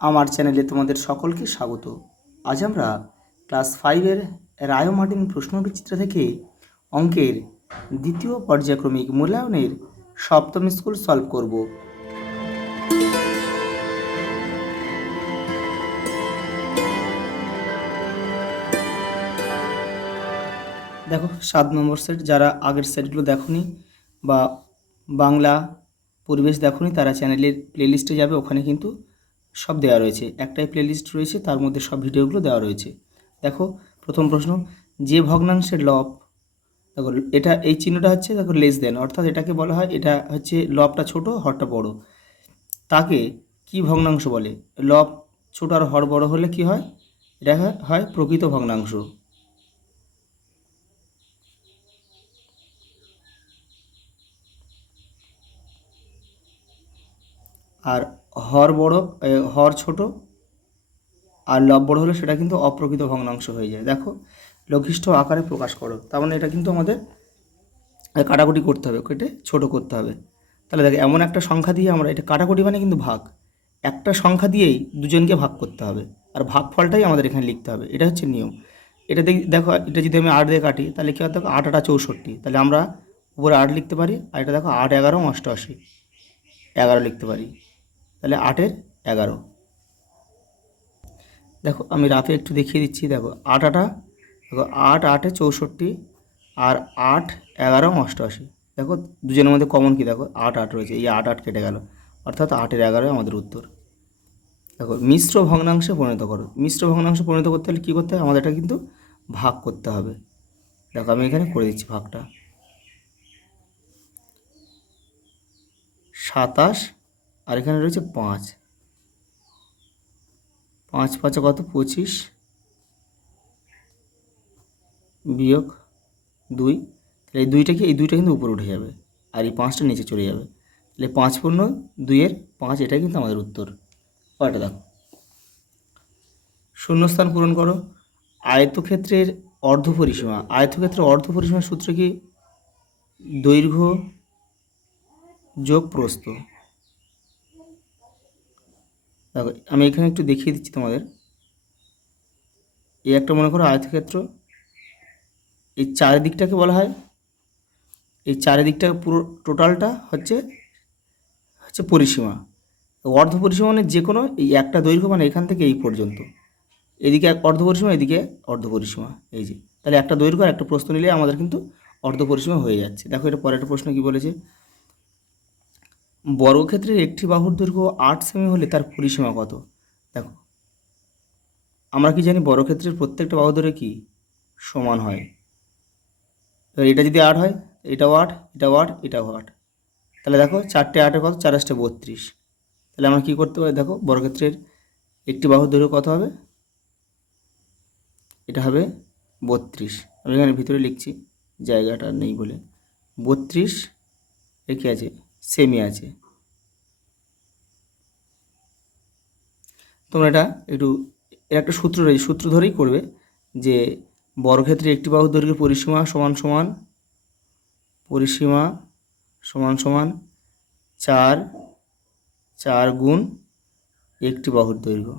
আমার চ্যানেলে তোমাদের সকলকে স্বাগত। আজ আমরা ক্লাস 5-এর রায় মার্টিন প্রশ্নবিচিত্র থেকে অঙ্কের দ্বিতীয় পর্যায়ক্রমিক মূল্যায়নের সপ্তম স্কুল সলভ করব। দেখো 7 নম্বর সেট, যারা আগের সেটগুলো দেখোনি বা বাংলা পরিবেশ দেখোনি তারা চ্যানেলের প্লেলিস্টে যাবে, ওখানে কিন্তু সব দেওয়া রয়েছে, একটাই প্লেলিস্ট রয়েছে, তার মধ্যে সব ভিডিওগুলো দেওয়া রয়েছে। দেখো প্রথম প্রশ্ন, যে ভগ্নাংশের লব, দেখো এটা এই চিহ্নটা হচ্ছে দেখো লেস দেন, অর্থাৎ এটাকে বলা হয়, এটা হচ্ছে লবটা ছোট হরটা বড়, তাকে কি ভগ্নাংশ বলে? লব ছোট আর হর বড় হলে কি হয়? এটা হয় প্রকৃত ভগ্নাংশ। আর হর ছোট আর লব বড় হলে সেটা কিন্তু অপ্রকৃত ভগ্নাংশ হয়ে যায়। দেখো লঘিষ্ঠ আকারে প্রকাশ করো, তার মানে এটা কিন্তু আমাদের কাটাকুটি করতে হবে, কেটে ছোট করতে হবে। তাহলে দেখো এমন একটা সংখ্যা দিয়ে আমরা, এটা কাটাকুটি মানে কিন্তু ভাগ, একটা সংখ্যা দিয়েই দুজনকে ভাগ করতে হবে, আর ভাগফলটাই আমাদের এখানে লিখতে হবে, এটা হচ্ছে নিয়ম। এটা দেখো, এটা যদি আমি 8 দিয়ে কাটি তাহলে কী হয়? দেখো 8 8 64, তাহলে আমরা উপরে 8 লিখতে পারি, আর এটা দেখো 8 11 88, 11 লিখতে পারি, তাহলে 8-এর 11। দেখো আমি রাফে একটু দেখিয়ে দিচ্ছি, দেখো 8 8, দেখো 8 8 64 আর 8 11 88। দেখো দুজনের মধ্যে কমন কি? দেখো 8 8 রয়েছে, এই 8 8 কেটে গেল, অর্থাৎ 8-এর 11 আমাদের উত্তর। দেখো মিশ্র ভগ্নাংশে পরিণত করো, মিশ্র ভগ্নাংশে পরিণত করতে হলে কী করতে হবে? আমাদের এটা কিন্তু ভাগ করতে হবে। দেখো আমি এখানে করে দিচ্ছি ভাগটা, 27 আর এখানে রয়েছে 5, 5 5 কত? 25 বিয়োগ 2, তাহলে এই দুইটা কিন্তু উপরে উঠে যাবে, আর এই 5টা নিচে চলে যাবে, তাহলে 5 পূর্ণ 2-এর 5, এটাই কিন্তু আমাদের উত্তর। ওটা দেখো শূন্যস্থান পূরণ করো। আয়তক্ষেত্রের অর্ধপরিসীমা, আয়তক্ষেত্রের অর্ধপরিসীমার সূত্র কি? দৈর্ঘ্য যোগ প্রস্থ। দেখো আমি এখানে একটু দেখিয়ে দিচ্ছি তোমাদের, এই একটা মনে করো আয়তক্ষেত্র, এই চারিদিকটাকে বলা হয়, এই চারিদিকটা পুরো টোটালটা হচ্ছে হচ্ছে পরিসীমা। অর্ধপরিসীমা মানে যে কোনো এই একটা দৈর্ঘ্য, মানে এখান থেকে এই পর্যন্ত, এদিকে এক অর্ধপরিসীমা, এদিকে অর্ধপরিসীমা, এই যে, তাহলে একটা দৈর্ঘ্য আর একটা প্রস্থ নিলে আমাদের কিন্তু অর্ধপরিসীমা হয়ে যাচ্ছে। দেখো এটা পরের প্রশ্ন কি বলেছে, বর্গক্ষেত্রের একটি বাহুর দৈর্ঘ্য 8 সেমি হলে তার পরিসীমা কত? দেখো আমরা কি জানি, বর্গক্ষেত্রের প্রত্যেকটা বাহু দৈর্ঘ্য কি সমান হয়। এবার এটা যদি 8 হয়, এটাও 8, এটাও 8, এটাও 8, তাহলে দেখো 4টে 8 কত? 4 8 32, তাহলে আমরা কী করতে পারি? দেখো বর্গক্ষেত্রের একটি বাহুর দৈর্ঘ্য কত হবে? এটা হবে 32, আমি এখানে ভিতরে লিখছি, জায়গাটা নেই বলে, 32 কি আছে? সেমি আছে। তোমরা এটা একটু, এর একটা সূত্র রয়েছে, সূত্র ধরেই করবে, যে বর্গক্ষেত্রে একটি বাহুর দৈর্ঘ্যের পরিসীমা সমান সমান, পরিসীমা সমান সমান 4 4 গুণ একটি বাহুর দৈর্ঘ্য।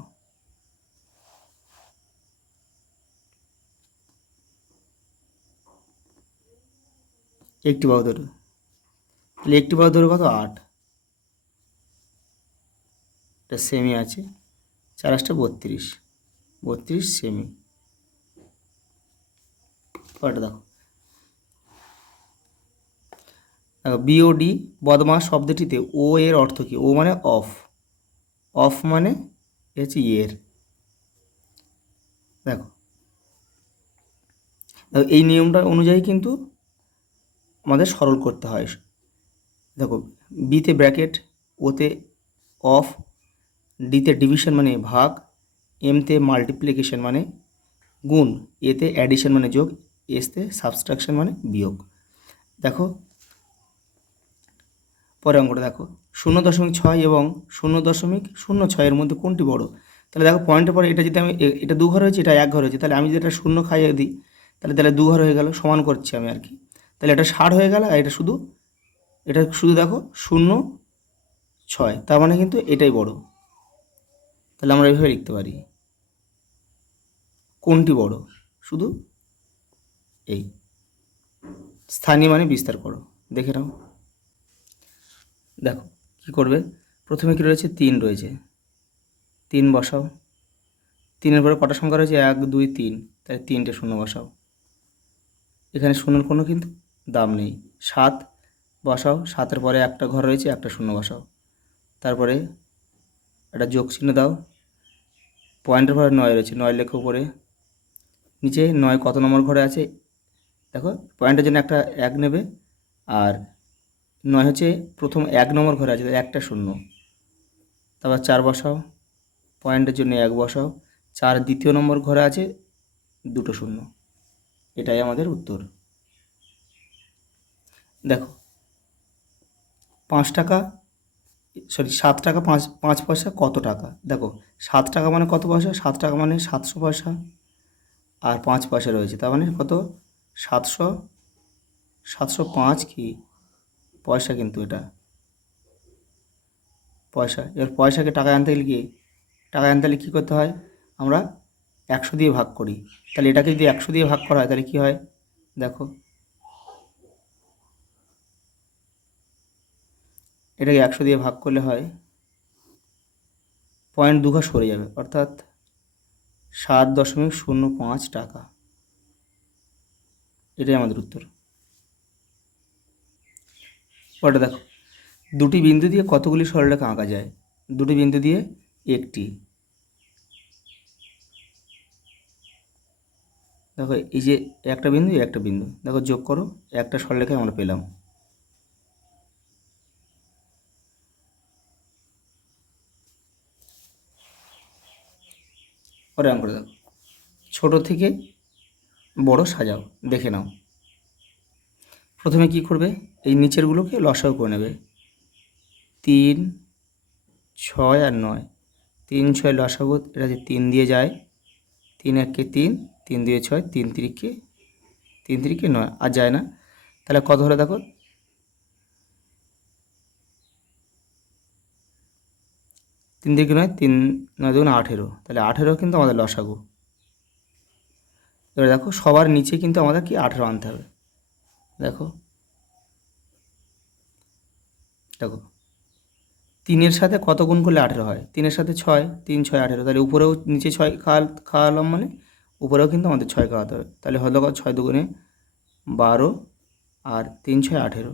একটি বাহু দৈর্ঘ্য, তাহলে একটি বাহু দৈর্ঘ্য কত? 8, এটা সেমি আছে, 4 8 32, 32 সেমি। ওটা দেখো, দেখো বিওডি বদমাস শব্দটিতে ও এর অর্থ কী? ও মানে অফ, অফ মানে হচ্ছে ইয়ের। দেখো দেখো এই নিয়মটা অনুযায়ী কিন্তু আমাদের সরল করতে হয়। দেখো বিতে ব্র্যাকেট, ওতে অফ, ডিতে ডিভিশন মানে ভাগ, এমতে মাল্টিপ্লিকেশন মানে গুণ, এতে অ্যাডিশন মানে যোগ, এসতে সাবস্ট্রাকশন মানে বিয়োগ। দেখো পরে অঙ্কটা দেখো, 0.6 এবং 0.06 মধ্যে কোনটি বড়? তাহলে দেখো পয়েন্টের পরে এটা যদি আমি, এটা 2 ঘর হয়েছে, এটা 1 ঘর হয়েছে, তাহলে আমি যদি এটা 0 খাইয়ে দিই তাহলে 2 ঘর হয়ে গেল, সমান করছি আমি আর কি, তাহলে এটা 60 হয়ে গেল, আর এটা শুধু দেখো 0.6, তার মানে কিন্তু এটাই বড়, তাহলে আমরা এইভাবে লিখতে পারি, কোনটি বড়, শুধু এই স্থানীয় মানে বিস্তার করো, দেখে নাও। দেখো কি করবে, প্রথমে কি রয়েছে, 3 রয়েছে, 3 বসাও। 3-এর পরে কটা সংখ্যা রয়েছে, 1 2 3, তাই 3টে শূন্য বসাও। এখানে শূন্যর কোনো কিন্তু দাম নেই। 7 বসাও, 7-এর পরে একটা ঘর রয়েছে, একটা শূন্য বসাও। তারপরে একটা যোগ চিহ্ন দাও, পয়েন্টের পরে 9 রয়েছে, 9 লেখো উপরে। নিচে 9 কত নম্বর ঘরে আছে দেখো, পয়েন্টের জন্য একটা 1 নেবে, আর 9 হচ্ছে প্রথম 1 নম্বর ঘরে আছে, একটা শূন্য। তারপর 4 বসাও, পয়েন্টের জন্য 1 বসাও, 4 দ্বিতীয় নম্বর ঘরে আছে, 2টো শূন্য। এটাই আমাদের উত্তর। দেখো 5 টাকা, সরি 7 টাকা 5 পয়সা কত টাকা, দেখো 7 টাকা মানে কত পয়সা, 7 টাকা মানে 700 পয়সা, আর 5 পয়সা রয়েছে, তার মানে কত, 700, 705 কি পয়সা, কিন্তু এটা পয়সা। এবার পয়সাকে টাকায় আনতে গেলে কি, টাকায় আনতে গেলে কী করতে হয়, আমরা 100 দিয়ে ভাগ করি। তাহলে এটাকে যদি 100 দিয়ে ভাগ করা হয় তাহলে কী হয়, দেখো এটাকে 100 দিয়ে ভাগ করলে হয়, পয়েন্ট 2 ঘর সরে যাবে, অর্থাৎ 7.05 টাকা। এটাই আমাদের উত্তর। ওটা দেখো, দুটি বিন্দু দিয়ে কতগুলি সরলরেখা আঁকা যায়, দুটি বিন্দু দিয়ে একটি। দেখো এই যে একটা বিন্দু, একটা বিন্দু, দেখো যোগ করো, একটা সরলরেখা আমরা পেলাম। পরে অঙ্কটা দেখো, ছোট থেকে বড় সাজাও, দেখে নাও। প্রথমে কি করবে, এই নিচেরগুলোকে লসাগু করে নেবে, 3 6 আর 9, 3 6 লসাগু, এটা যে 3 দিয়ে যায়, 3 1 3, 3 2 6, 3 3 9, আর যায় না। তাহলে কত হলো দেখো, 3 3 9, 3 9 2 18, তাহলে 18 কিন্তু আমাদের লসাগু। এবার দেখো সবার নিচে কিন্তু আমাদের কি 18 আনতে হবে। দেখো দেখো 3-এর সাথে কত গুণ করলে 18 হয়, 3-এর সাথে 6, 3 6 18, তাহলে উপরেও নিচে 6 খাওয়ালাম, মানে উপরেও কিন্তু আমাদের 6 খাওয়াতে হবে। তাহলে হলো 6 দুগুণে 12, আর 3 6 18।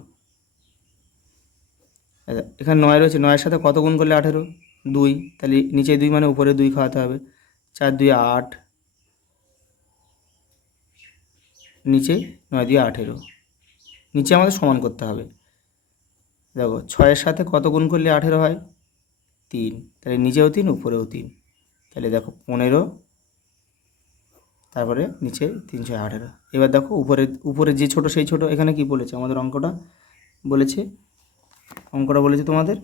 এখানে 9 রয়েছে, 9-এর সাথে কত গুণ করলে 18, 2, তাহলে নিচে 2 মানে উপরে 2 খাওয়াতে হবে। 4 2 8, নিচে 9 দিয়ে 18, নিচে আমাদের সমান করতে হবে। দেখো 6-এর সাথে কত গুণ করলে 18 হয়, 3, তাহলে নিচেও 3 উপরেও 3, তাহলে দেখো 15, তারপরে নিচে 3 6 18। এবার দেখো উপরে যে ছোট সেই ছোট, এখানে কি বলেছে আমাদের অঙ্কটা, বলেছে তোমাদের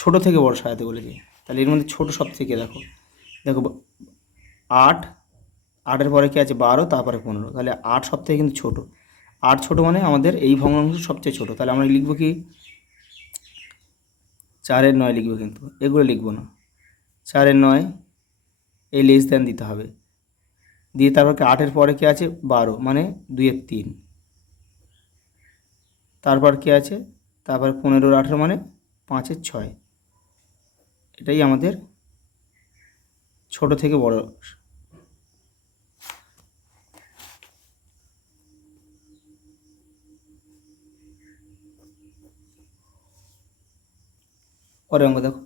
ছোট থেকে বড় সাজাতে বলেছে। তাহলে এর মধ্যে ছোট সব থেকে দেখো, 8, 8-এর পরে কি আছে 12, তারপরে 15, তাহলে 8 সব থেকে কিন্তু ছোট। 8 ছোট মানে আমাদের এই ভগ্নাংশ সবচেয়ে ছোট, তাহলে আমরা লিখবো কি 4-এর 9 লিখবো, কিন্তু এগুলো লিখবো না। 4-এর 9 এই লেস দেন দিতে হবে, দিয়ে তারপর কি 8-এর পরে কি আছে 12, মানে 2-এর 3, তারপর কি আছে, তারপর 15-এর 18 মানে 5-এর 6। এটাই আমাদের ছোট থেকে বড়। পরে অঙ্ক দেখো,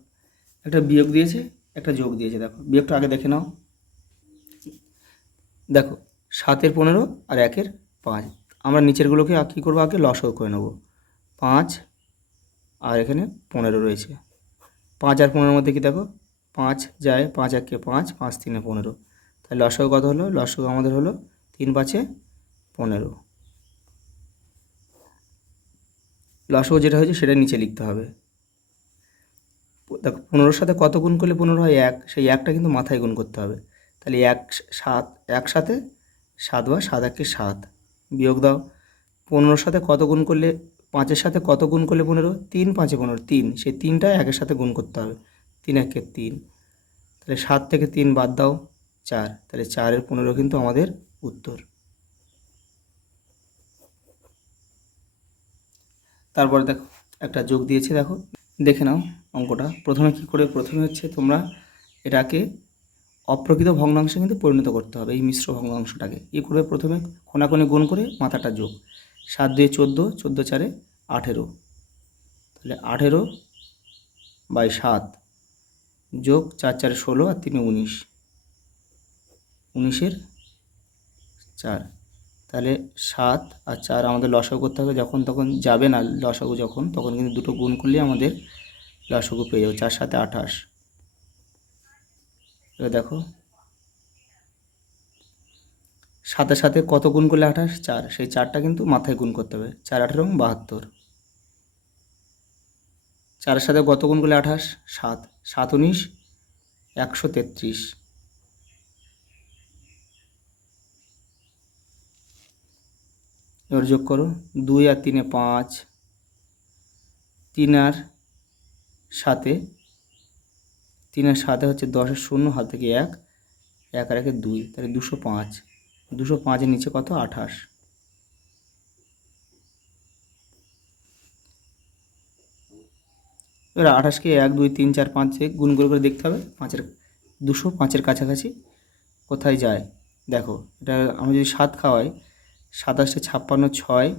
একটা বিয়োগ দিয়েছে, একটা যোগ দিয়েছে, দেখো বিয়োগটা আগে দেখে নাও। দেখো 7-এর 15 আর 1-এর 5, আমরা নিচেরগুলোকে কী করবো, আগে লসাগু করে নেব। 5 আর এখানে 15 রয়েছে, 5 আর 15-এর মধ্যে কি দেখো 5 যায়, 5 1 5, 5 3 15, তাহলে লসাগু কত হলো, লসাগু আমাদের হলো 3 5 15। লসাগু যেটা হয়েছে সেটা নিচে লিখতে হবে। দেখো 15-এর সাথে কত গুণ করলে 15 হয়, 1, সেই 1টা কিন্তু মাথায় গুণ করতে হবে। তাহলে 1 7, একসাথে 7 বা 7 1 7, বিয়োগ দাও। 15-এর সাথে কত গুণ করলে, 5-এর সাথে কত গুণ করলে 15, 3 5 15, 3, সেই 3টা 1-এর সাথে গুণ করতে হবে, 3 1 3, তাহলে 7 থেকে 3 বাদ দাও 4, তাহলে 4-এর 15 কিন্তু আমাদের উত্তর। তারপরে দেখো একটা যোগ দিয়েছে, দেখো দেখে নাও অঙ্কটা। প্রথমে কি করে, প্রথমে হচ্ছে তোমরা এটাকে অপ্রকৃত ভগ্নাংশে কিন্তু পরিণত করতে হবে। এই মিশ্র ভগ্নাংশটাকে কী করবে, প্রথমে কোনাকুনি গুণ করে মাথাটা যোগ। 7 2 14, 14 4 18, তাহলে 18/7 যোগ 4 4 16 আর 3 19, 19-এর 4, তাহলে 7 আর 4 আমাদের লসাগু করতে হবে। যখন তখন যাবে না লসাগু, যখন তখন কিন্তু দুটো গুণ করলে আমাদের লসাগু পেয়ে যাবো। 4 7 28। এবার দেখো 7-এর সাথে কত গুণ করলে 28? 4, সেই 4টা কিন্তু মাথায় গুণ করতে হবে। 4 18 72। 4-এর সাথে কত গুণ করলে 28? 7, 7 19 133। এবার যোগ করো, 2 আর 3 5, 3 আর 7, 3 আর 7 হচ্ছে 10-এর 0, হাত থেকে 1, 1 আর 1 2, তাহলে 205। 205-এর নিচে কত? 28। এবার 28কে 1 2 3 4 5 গুণ করে দেখতে হবে 205-এর কাছাকাছি কোথায় যায়। দেখো এটা আমি যদি 7 খাওয়াই, 27 56 6,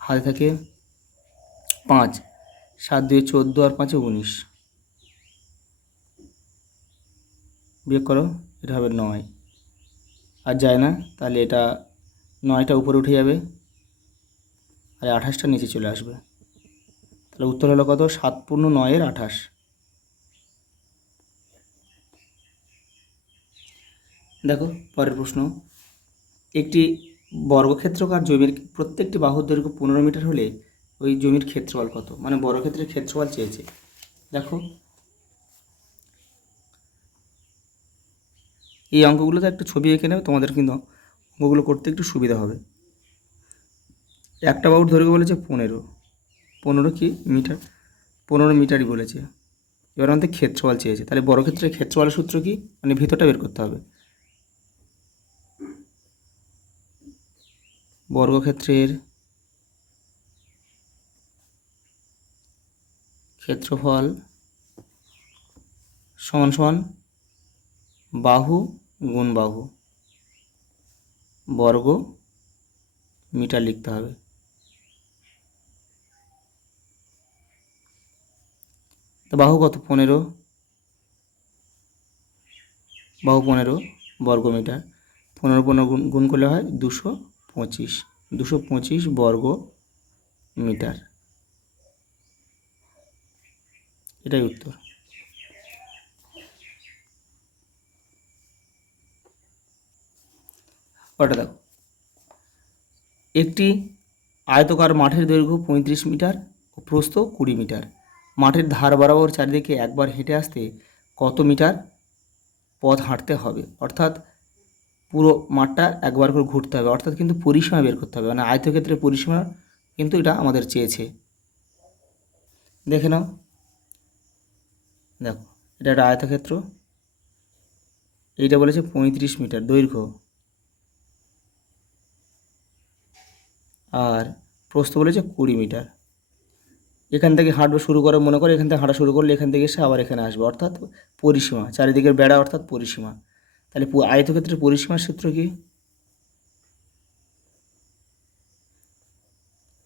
হাতে থাকে 5, 7 2 14 আর 5 19, বিয়োগ করো, এটা হবে 9। আর যায় না, তাহলে এটা 9টা উপরে উঠে যাবে আর 28টা নিচে চলে আসবে। তাহলে উত্তর হলো কত? 7 পূর্ণ 9-এর 28। দেখো পরের প্রশ্ন, একটি বর্গক্ষেত্রকার জমির প্রত্যেকটি বাহুর দৈর্ঘ্য 15 মিটার হলে ওই জমির ক্ষেত্রফল কত? মানে বর্গক্ষেত্রের ক্ষেত্রফল চেয়েছে। দেখো এই অঙ্কগুলোতে একটা ছবি এঁকে নেবে, তোমাদের কিন্তু অঙ্কগুলো করতে একটু সুবিধা হবে। একটা বাহুর দৈর্ঘ্য বলেছে 15 কি মিটার, 15 মিটারই বলেছে। এবার আমাদের ক্ষেত্রফল চেয়েছে, তাহলে বর্গক্ষেত্রের ক্ষেত্রফলের সূত্র কি? মানে ভিতরটা বের করতে হবে। বর্গক্ষেত্রের ক্ষেত্রফল সমান সমান বাহু গুণ বাহু বর্গ মিটার লিখতে হবে। তো বাহু কত? 15, বাহু 15 বর্গ মিটার, 15 15 গুণ করলে হয় 225, 225 বর্গ মিটার, এটাই উত্তর। ওটা দেখো, একটি আয়তকার মাঠের দৈর্ঘ্য 35 মিটার ও প্রস্থ 20 মিটার। মাঠের ধার বরাবর চারিদিকে একবার হেঁটে আসতে কত মিটার পথ হাঁটতে হবে? অর্থাৎ পুরো মাঠটা একবার করে ঘুরতে হবে, অর্থাৎ কিন্তু পরিসীমা বের করতে হবে। মানে আয়তক্ষেত্রের পরিসীমা কিন্তু এটা আমাদের চেয়েছে। দেখে নাও, দেখো এটা একটা আয়তক্ষেত্র, এইটা বলেছে 35 মিটার দৈর্ঘ্য, আর প্রস্থ বলেছে 20 মিটার। এখান থেকে হাঁটবে শুরু করে, মনে করে এখান থেকে হাঁটা শুরু করলে এখান থেকে এসে আবার এখানে আসবে, অর্থাৎ পরিসীমা, চারিদিকের বেড়া অর্থাৎ পরিসীমা। তাহলে আয়তক্ষেত্রের পরিসীমার সূত্র কি?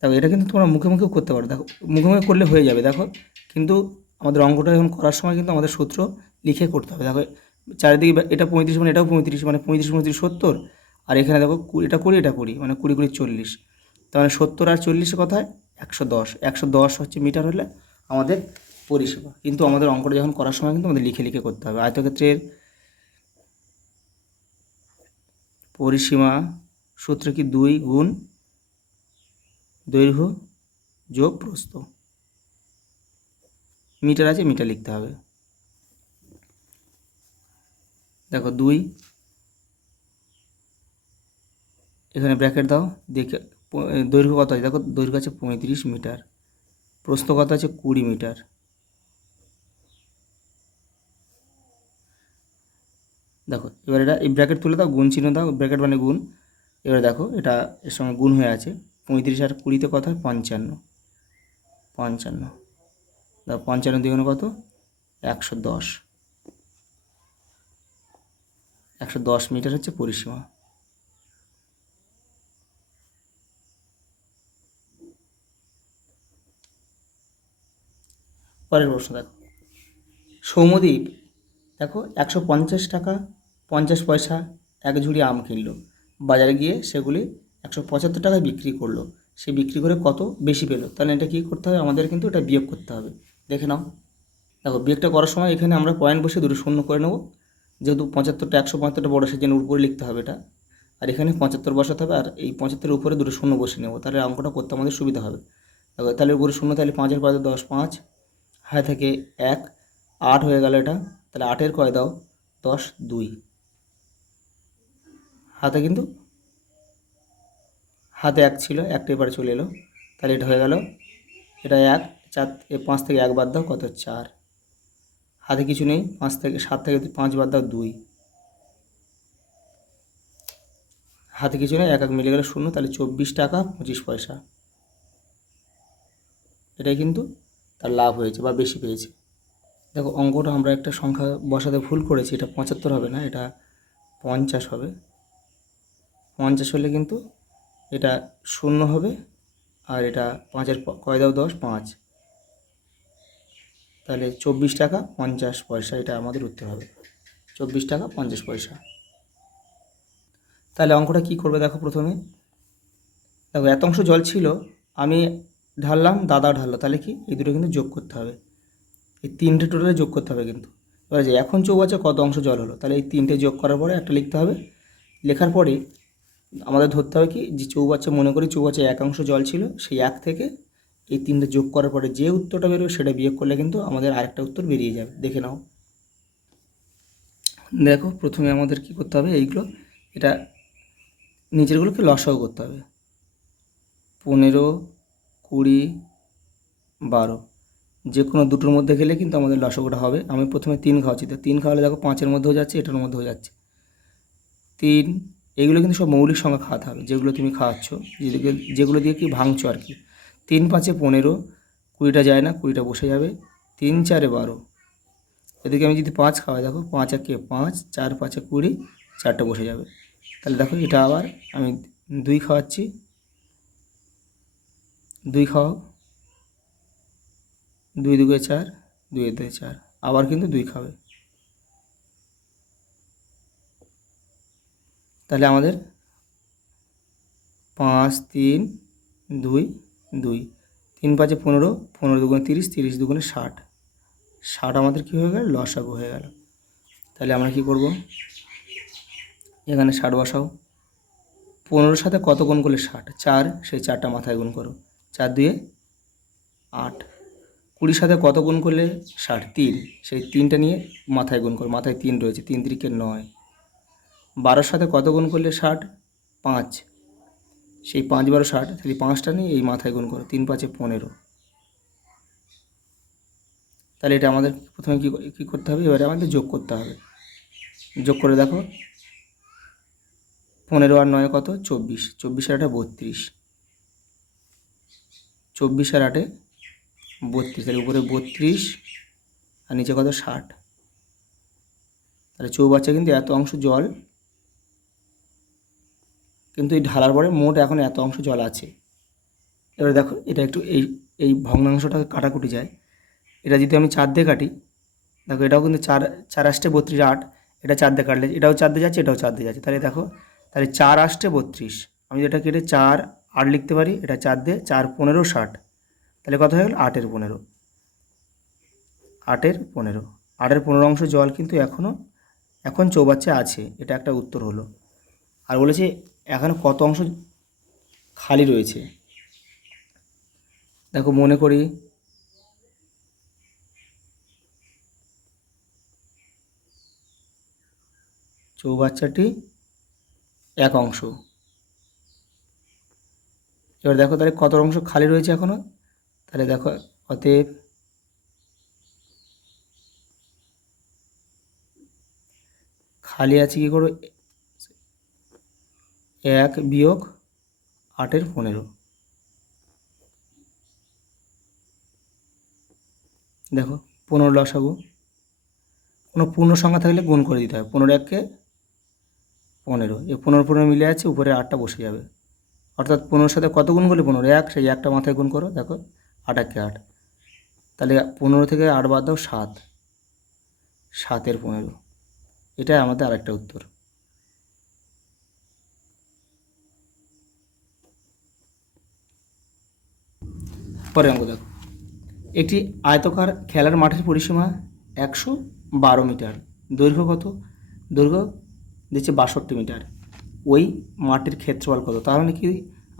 দেখো এটা কিন্তু তোমরা মুখে মুখেও করতে পারো, দেখো মুখে মুখে করলে হয়ে যাবে। দেখো কিন্তু আমাদের অঙ্কটা যখন করার সময় কিন্তু আমাদের সূত্র লিখে করতে হবে। দেখো চারিদিকে এটা 35 মানে এটাও 35, মানে 35 35 70, আর এখানে দেখো এটা 20 এটা 20, মানে 20 20 40, তার মানে 70 আর 40 কথায় 110, 110 হচ্ছে মিটার হলে আমাদের পরিসীমা। কিন্তু আমাদের অঙ্কটা যখন করার সময় কিন্তু আমাদের লিখে লিখে করতে হবে। আয়তক্ষেত্রের পরিসীমা সূত্র কি? 2 গুণ দৈর্ঘ্য যোগ প্রস্থ, মিটার আছে মিটার লিখতে হবে। দেখো 2, এখানে ব্র্যাকেট দাও, দেখে দৈর্ঘ্য কত আছে? দেখো দৈর্ঘ্য আছে 35 মিটার, প্রস্থ কত আছে? 20 মিটার, দেখো এবার এটা এই ব্র্যাকেট তুলে দাও, গুণ চিহ্ন দাও, ব্র্যাকেট মানে গুণ। এবার দেখো এটা এর সঙ্গে গুণ হয়ে আছে, 35 আর 20তে কত হয় 55, 55 দেখো 55 দ্বিগুণে কত 110, 110 মিটার হচ্ছে পরিসীমা। পরের প্রশ্ন দেখো, সৌম্যদীপ দেখো 150 টাকা 50 পয়সা এক ঝুড়ি আম কিনলো, বাজারে গিয়ে সেগুলি 175 টাকায় বিক্রি করলো, সে বিক্রি করে কত বেশি পেলো। তাহলে এটা কী করতে হবে, আমাদের কিন্তু এটা বিয়োগ করতে হবে। দেখে নাও, দেখো বিয়োগটা করার সময় এখানে আমরা পয়েন্ট বসে দুটো শূন্য করে নেব, যেহেতু 75টা 175টা বড় সেজন্য উপরে লিখতে হবে এটা, আর এখানে 75 বসাতে হবে, আর এই 75-এর উপরে দুটো শূন্য বসে নেব, তাহলে অঙ্কটা করতে আমাদের সুবিধা হবে। দেখো তাহলে উপরে শূন্য, তাহলে 5-এর পরে 10, 5 হাতে থেকে 1, 8 হয়ে গেল এটা, তাহলে 8-এর কয় দাও 10, 2 হাতে কিন্তু হাতে 1 ছিল, একটা এবারে চলে এলো, তাহলে এটা হয়ে গেল, এটা 1, 4 5 থেকে 1 বাদ দাও কত 4, হাতে কিছু নেই, 7 থেকে 5 বাদ দাও 2, হাতে কিছু নেই, 1 1 মিলে গেলে 0, তাহলে 24 টাকা 25 পয়সা। এটাই কিন্তু তার লাভ হয়েছে বা বেশি পেয়েছে। দেখো অঙ্কটা আমরা একটা সংখ্যা বসাতে ভুল করেছি, এটা 75 হবে না, এটা 50 হবে। 50 হলে কিন্তু এটা 0 হবে, আর এটা 5-এর কয় দাও 10, 5, তাহলে 24 টাকা 50 পয়সা, এটা আমাদের উত্তর হবে 24 টাকা 50 পয়সা। তাহলে অঙ্কটা কী করবে দেখো, প্রথমে দেখো এত অংশ জল ছিল, আমি ঢাললাম, দাদা ঢাললো, তাহলে কি এই দুটো কিন্তু যোগ করতে হবে, এই তিনটে টোটালে যোগ করতে হবে কিন্তু। এবার যে এখন চৌবাচ্চা কত অংশ জল হলো, তাহলে এই তিনটে যোগ করার পরে একটা লিখতে হবে, লেখার পরে আমাদের ধরতে হবে কি, যে চৌবাচ্চা মনে করি চৌবাচ্চায় 1 অংশ জল ছিল, সেই 1 থেকে এই তিনটে যোগ করার পরে যে উত্তরটা বেরোবে সেটা বিয়োগ করলে কিন্তু আমাদের আরেকটা উত্তর বেরিয়ে যাবে। দেখে নাও, দেখো প্রথমে আমাদের কি করতে হবে, এইগুলো এটা নিচেরগুলোকে লসাগু করতে হবে, 15, 20, 12 যে কোনো দুটোর মধ্যে গেলে কিন্তু আমাদের লসাগুটা হবে। আমি প্রথমে 3 খাওয়াচ্ছি, তো 3 খাওয়ালে দেখো 5-এর মধ্যেও যাচ্ছে, এটার মধ্যেও যাচ্ছে 3, এগুলো কিন্তু সব মৌলিক সংখ্যা খাওয়াতে হবে, যেগুলো তুমি খাওয়াচ্ছ, যেগুলো দিয়ে কি ভাঙছো আর কি। 3 5-এ 15, 20টা যায় না, 20টা বসে যাবে, 3 4-এ 12, এদিকে আমি যদি 5 খাওয়াই, দেখো 5 1-এ 5, 4 5-এ 20, 4টা বসে যাবে। তাহলে দেখো এটা আবার আমি 2 খাওয়াচ্ছি, 2 খাওয়াও, 2 2-এ 4, 2 2-এ 4, আবার কিন্তু 2 খাবে, তাহলে আমাদের 5 3 2 2, 3 5-এ 15, 15 2-গুণে 30, 30 2-গুণে 60, 60 আমাদের কী হয়ে গেল লসাগু হয়ে গেল। তাহলে আমরা কি করব, এখানে 60 বসাও, 15-এর সাথে কত গুণ করলে 60, 4, সেই 4টা মাথায় গুণ করো, 4 2-এ 8, 20-এর সাথে কত গুণ করলে 60, 3, সেই 3টা নিয়ে মাথায় গুণ করো, মাথায় 3 রয়েছে, 3 3-কে 9, 12-এর সাথে কত গুণ করলে 60, 5, সেই 5 12 60, তাহলে 5টা নিয়ে এই মাথায় গুণ করো, 3 5-এ 15, তাহলে এটা আমাদের প্রথমে কী করতে হবে, এবারে আমাদের যোগ করতে হবে। যোগ করে দেখো 15 আর 9 কত 24, 24 আর 8-এ 32, 24 আর 8-এ 32, তাহলে উপরে 32 আর নিচে কত 60, তাহলে চৌবাচ্চা কিন্তু এত অংশ জল, কিন্তু এই ঢালার পরে মোট এখন এত অংশ জল আছে। এবার দেখো এটা একটু এই ভগ্নাংশটাকে কাটাকুটি যায়, এটা যদি আমি 4 দিয়ে কাটি, দেখো এটাও কিন্তু 4 4 8-এ 32, 8, এটা 4 দিয়ে কাটলে এটাও 4 দিয়ে যাচ্ছে, এটাও 4 দিয়ে যাচ্ছে, তাহলে দেখো তাহলে 4 8-এ 32, আমি যেটা কেটে 4 8 লিখতে পারি, এটা 4 দিয়ে 4 15 60, তাহলে কত হয়ে গেল 8-এর 15, 8-এর 15, 8-এর 15 অংশ জল কিন্তু এখন চৌবাচ্চা আছে, এটা একটা উত্তর হলো। আর বলেছে এখানে কত অংশ খালি রয়েছে, দেখো মনে করি চৌবাচ্চাটি 1 অংশ, এবার দেখো তাহলে কত অংশ খালি রয়েছে এখনও, তাহলে দেখো অতএব খালি আছে কী করো, 1 বিয়োগ 8-এর 15। দেখো 15 লসাগু, কোনো পূর্ণ সংখ্যা থাকলে গুণ করে দিতে হয়। 15 1 15, এই 15 মিলে আছে, উপরে 8টা বসে যাবে। অর্থাৎ 15-র সাথে কত গুণ করলে 15, 1, সেই একটা মাথায় গুণ করো। দেখো 8 1 8, তাহলে 15 থেকে 8 বাদ দাও 7, 7-এর 15। এটাই আমাদের আরেকটা উত্তর। পরে অঙ্ক দেখো, একটি আয়তকার খেলার মাঠের পরিসীমা 112 মিটার, দৈর্ঘ্য কত? দৈর্ঘ্য দিচ্ছে 62 মিটার। ওই মাঠের ক্ষেত্রফল কত? তাহলে কি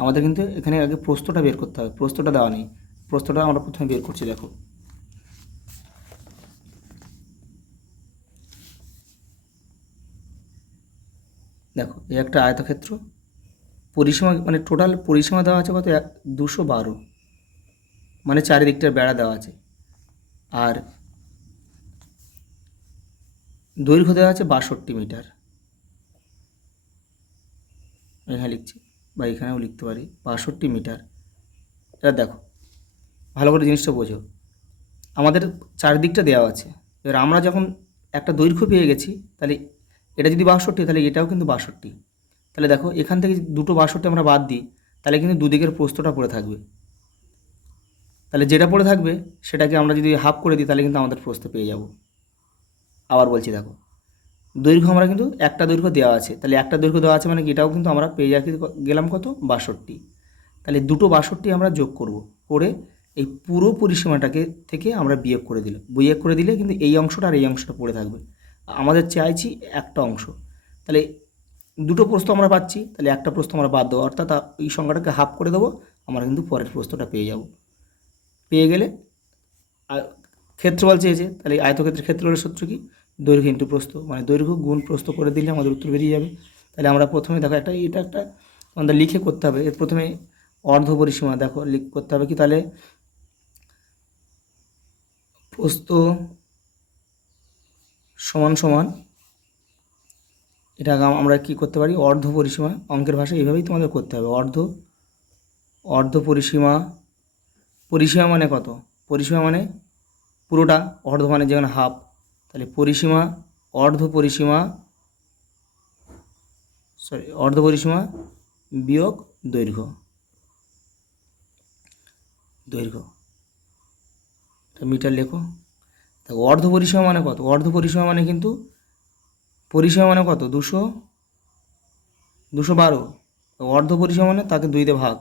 আমাদের কিন্তু এখানে আগে প্রস্থটা বের করতে হবে। প্রস্থটা দেওয়া নেই, প্রস্থটা আমরা প্রথমে বের করছি। দেখো দেখো এই একটা আয়তক্ষেত্র, পরিসীমা মানে টোটাল পরিসীমা দেওয়া আছে কত? 212, মানে চারিদিকটার বেড়া দেওয়া আছে। আর দৈর্ঘ্য দেওয়া আছে 62 মিটার। এখানে লিখছি বা এখানেও লিখতে পারি 62 মিটার। এটা দেখো ভালো করে জিনিসটা বোঝো, আমাদের চারিদিকটা দেওয়া আছে। এবার আমরা যখন একটা দৈর্ঘ্য পেয়ে গেছি, তাহলে এটা যদি 62, তাহলে এটাও কিন্তু 62। তাহলে দেখো এখান থেকে দুটো 62 আমরা বাদ দিই, তাহলে কিন্তু দুদিকের প্রস্থটা পড়ে থাকবে। তাহলে যেটা পড়ে থাকবে সেটাকে আমরা যদি হাফ করে দিই, তাহলে কিন্তু আমাদের প্রস্থ পেয়ে যাব। আবার বলছি দেখো, দৈর্ঘ্য আমরা কিন্তু একটা দৈর্ঘ্য দেওয়া আছে, তাহলে একটা দৈর্ঘ্য দেওয়া আছে মানে কি এটাও কিন্তু আমরা পেয়ে গেলাম কত? 62। তাহলে দুটো 62 আমরা যোগ করব, করে এই পুরো পরিসীমাটাকে থেকে আমরা বিয়োগ করে দিলে কিন্তু এই অংশটা আর এই অংশটা পড়ে থাকবে। আমাদের চাইছি একটা অংশ, তাহলে দুটো প্রস্থ আমরা পাচ্ছি, তাহলে একটা প্রস্থ আমরা বাদ দেবো, অর্থাৎ এই সংখ্যাটাকে হাফ করে দেবো, আমরা কিন্তু পরের প্রস্থটা পেয়ে যাব। পেয়ে গেলে ক্ষেত্রফল চেয়েছে, তাহলে আয়তক্ষেত্রের ক্ষেত্রফলের সূত্র কি? দৈর্ঘ্য ইন্টু প্রস্থ, মানে দৈর্ঘ্য গুণ প্রস্থ করে দিলে আমাদের উত্তর বেরিয়ে যাবে। তাহলে আমরা প্রথমে দেখো এটা একটা আমাদের লিখে করতে হবে। এর প্রথমে অর্ধ পরিসীমা দেখো করতে হবে কি, তাহলে প্রস্থ সমান সমান, এটা আমরা কি করতে পারি? অর্ধ পরিসীমা, অঙ্কের ভাষায় এইভাবেই তোমাদের করতে হবে। অর্ধ পরিসীমা, পরিসীমা মানে কত? পরিসীমা মানে পুরোটা, অর্ধ মানে যেখানে হাফ, তাহলে পরিসীমা অর্ধ পরিসীমা বিয়োগ দৈর্ঘ্য। মিটার লেখো। দেখো অর্ধ পরিসীমা মানে কত? অর্ধ পরিসীমা মানে কিন্তু পরিসীমা মানে কত? 212। অর্ধ পরিসীমা মানে তাকে 2 দিয়ে ভাগ,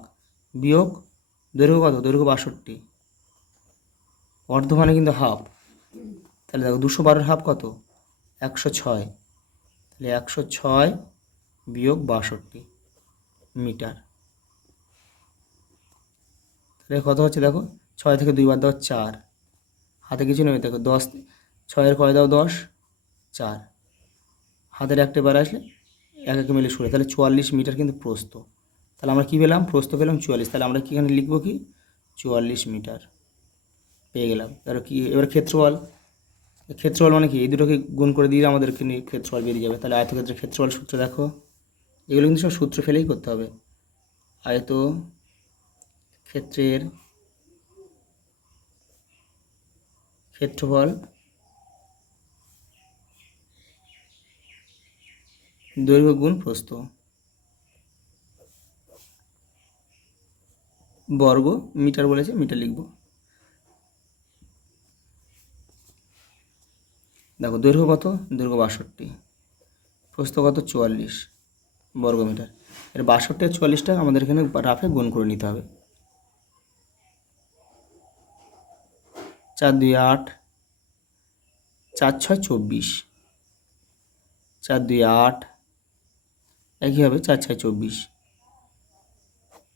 বিয়োগ দৈর্ঘ্য কত? দৈর্ঘ্য 62। অর্ধ মানে কিন্তু হাফ, তাহলে দেখো 212-এর হাফ কত? 106। তাহলে 106 বিয়োগ 62 মিটার। তাহলে কত হচ্ছে? দেখো 6 থেকে 2 বাদ দাও 4, হাতে কিছু নেবে। দেখো 10, 6-এর কয় দাও 10, 4, হাতের একটা বার আসলে এক একে মিলে সরে, তাহলে 44 মিটার কিন্তু প্রস্থ। তাহলে আমরা কী পেলাম? প্রস্থ পেলাম 44। তাহলে আমরা কি এখানে লিখবো কি? 44 মিটার পেয়ে গেলাম। এবার ক্ষেত্রফল মানে কি? এই দুটোকে গুণ করে দিয়ে আমাদের ক্ষেত্রফল বেরিয়ে যাবে। তাহলে আয়তক্ষেত্রের ক্ষেত্রফল সূত্র দেখো, এগুলো কিন্তু সব সূত্র ফেলেই করতে হবে। আয়ত ক্ষেত্রের ক্ষেত্রফল দৈর্ঘ্য গুণ প্রস্থ, বর্গ মিটার বলেছে, মিটার লিখব। দেখো দৈর্ঘ্য কত? দৈর্ঘ্য 62, প্রস্থ কত? 44 বর্গ মিটার। এর 62 আর 44টা আমাদের এখানে রাফে গুণ করে নিতে হবে। 4 2 8, 4 6 24, 4 2 8, একই হবে 4 6 24,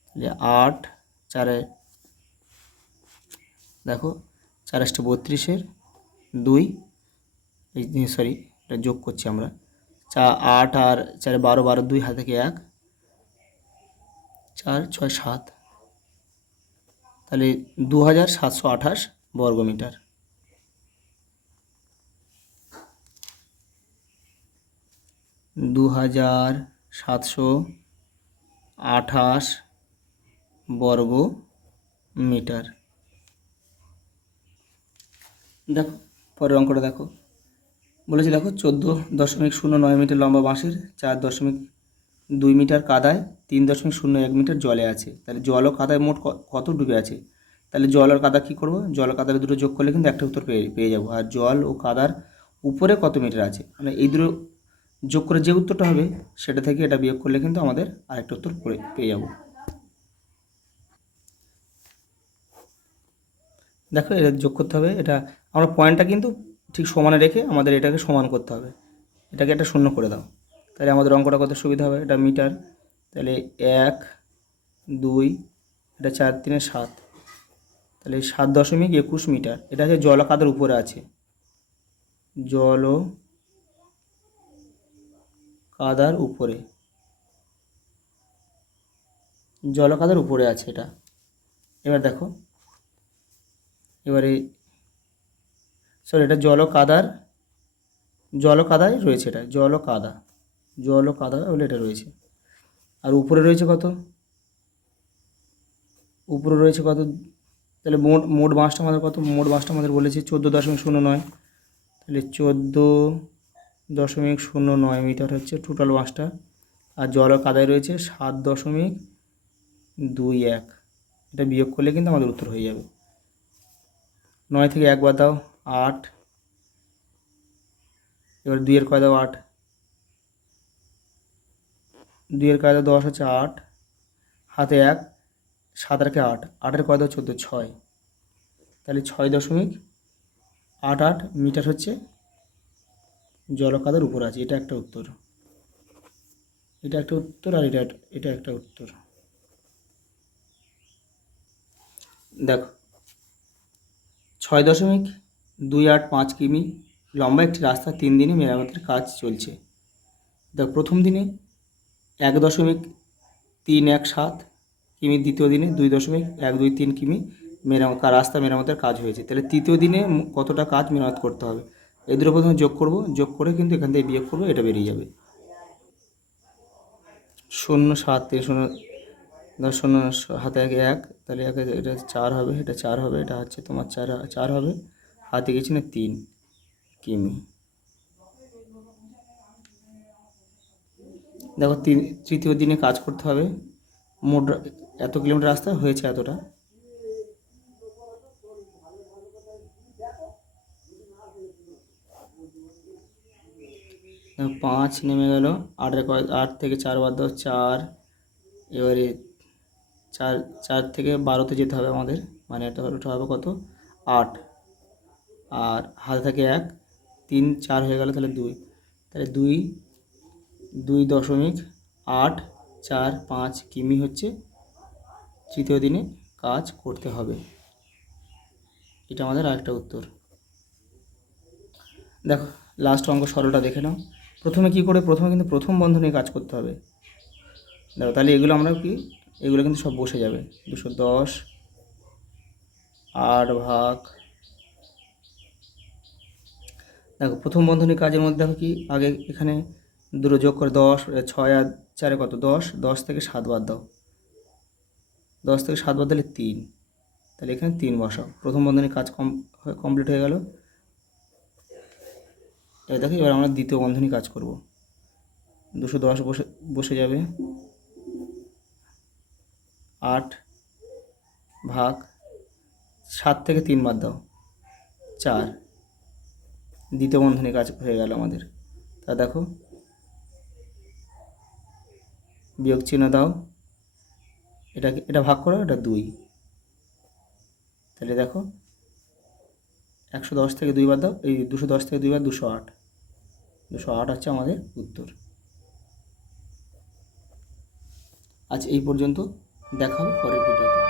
তাহলে 8 4, দেখো 4 8 32-এর 2, সরি এটা যোগ করছি আমরা, 8 আর 4 12, 12 2 হাতে থেকে 1, 4 6 7, তাহলে 2728 বর্গ মিটার। 2728 বর্গ মিটার। দেখো পরের অঙ্কটা দেখো, বলেছে দেখো 14.09 মিটার লম্বা বাঁশের 4.2 মিটার কাদায় 3.01 মিটার জলে আছে। তাহলে জল ও কাদায় মোট কত ডুবে আছে? তাহলে জল আর কাদা কী করবো, জল ও কাদার দুটো যোগ করলে কিন্তু একটা উত্তর পেয়ে যাবো। আর জল ও কাদার উপরে কত মিটার আছে, মানে এই দুটো যোগ করে যে উত্তরটা হবে সেটা থেকে এটা বিয়োগ করলে কিন্তু আমাদের আরেকটা উত্তর পেয়ে যাব। দেখো এটা যোগ করতে হবে, এটা আমরা পয়েন্টটা কিন্তু ঠিক সমানে রেখে আমাদের এটাকে সমান করতে হবে, এটাকে একটা শূন্য করে দাও, তাহলে আমাদের অঙ্কটা কত সুবিধা হবে। এটা মিটার, তাহলে 1 2 এটা 4 3 7, তাহলে 7.21 মিটার। এটা হচ্ছে জল কাদার উপরে আছে, জল ও কাদার উপরে, জল কাদার উপরে আছে এটা। এবার দেখো, এবারে সরি এটা জল কাদায় রয়েছে, এটা জল কাদা বলে এটা রয়েছে। আর উপরে রয়েছে কত, উপরে রয়েছে কত, তাহলে মোট বাঁশটা আমাদের কত, মোট বাঁশটা আমাদের বলেছে 14.09, তাহলে 14.09 মিটার হচ্ছে টোটাল বাঁশটা। আর জল কাদায় রয়েছে 7.21, এটা বিয়োগ করলে কিন্তু আমাদের উত্তর হয়ে যাবে। 9 থেকে 1 বাদ দাও 8, এবার 2 এর কয় দাও 8, 2 এর কয় দাও 10 হচ্ছে 8, হাতে 1, 7 আর 8, 8 কয় দাও 14, 6, তাহলে 6.88 মিটার হচ্ছে জলকাদার উপর আছে। এটা একটা উত্তর, আর এটা একটা উত্তর। দেখো 6.285 কিমি লম্বা একটি রাস্তা 3 দিনে মেরামতের কাজ চলছে। দেখো প্রথম দিনে 1.317 কিমি, দ্বিতীয় দিনে 2.123 কিমি রাস্তা মেরামতের কাজ হয়েছে। তাহলে তৃতীয় দিনে কতটা কাজ মেরামত করতে হবে, এই দুটো প্রথমে যোগ করব, যোগ করে কিন্তু এখান থেকে বিয়োগ করবো, এটা বেরিয়ে যাবে 0.7 0 হাতে 1, তাহলে এটা 4 হবে, এটা 4 হবে, এটা হচ্ছে তোমার 4 হবে, হাতে গেছি না 3 কিমি। দেখো তৃতীয় দিনে কাজ করতে হবে, মোট এত কিলোমিটার রাস্তা হয়েছে এতটা, পাঁচ নেমে গেল, 8 থেকে 4 বাদ দাও 4, এবারে 4 থেকে 12তে যেতে হবে আমাদের, মানে এটা হবে কত 8, আর হাতে থাকে 1, 3 4 হয়ে গেল, তাহলে 2, তাহলে 2.845 কিমি হচ্ছে তৃতীয় দিনে কাজ করতে হবে। এটা আমাদের আরেকটা উত্তর। দেখো লাস্ট অঙ্ক সরলটা দেখে নাও। প্রথমে কিন্তু প্রথম বন্ধনী কাজ করতে হবে। দেখো তাহলে এগুলো কিন্তু সব বসে যাবে। 210 8 ভাগ, দেখো প্রথম বন্ধনীর কাজের মধ্যে দেখো কি আগে এখানে দুটো যোগ করে 10, 6 আর 4 কত 10, 10 থেকে 7 বাদ দাও, 10 থেকে 7 বাদ দিলে 3, তাহলে এখানে 3 বসাও। প্রথম বন্ধনীর কাজ কমপ্লিট হয়ে গেল। এবার দেখো এবার আমরা দ্বিতীয় বন্ধনী কাজ করব। 210 বসে যাবে, 8 ভাগ 7 থেকে 3 বাদ দাও 4, দ্বিতীয় বন্ধনী কাজ হয়ে গেল আমাদের। তা দেখো বিয়োগ চিহ্ন দাও, এটা ভাগ করো, এটা 2, তাহলে দেখো 110 থেকে 2 বাদ দাও, এই 210 থেকে 2 বাদ 208, 208 হচ্ছে আমাদের উত্তর। আজ এই পর্যন্ত, দেখা হবে পরের ভিডিওতে।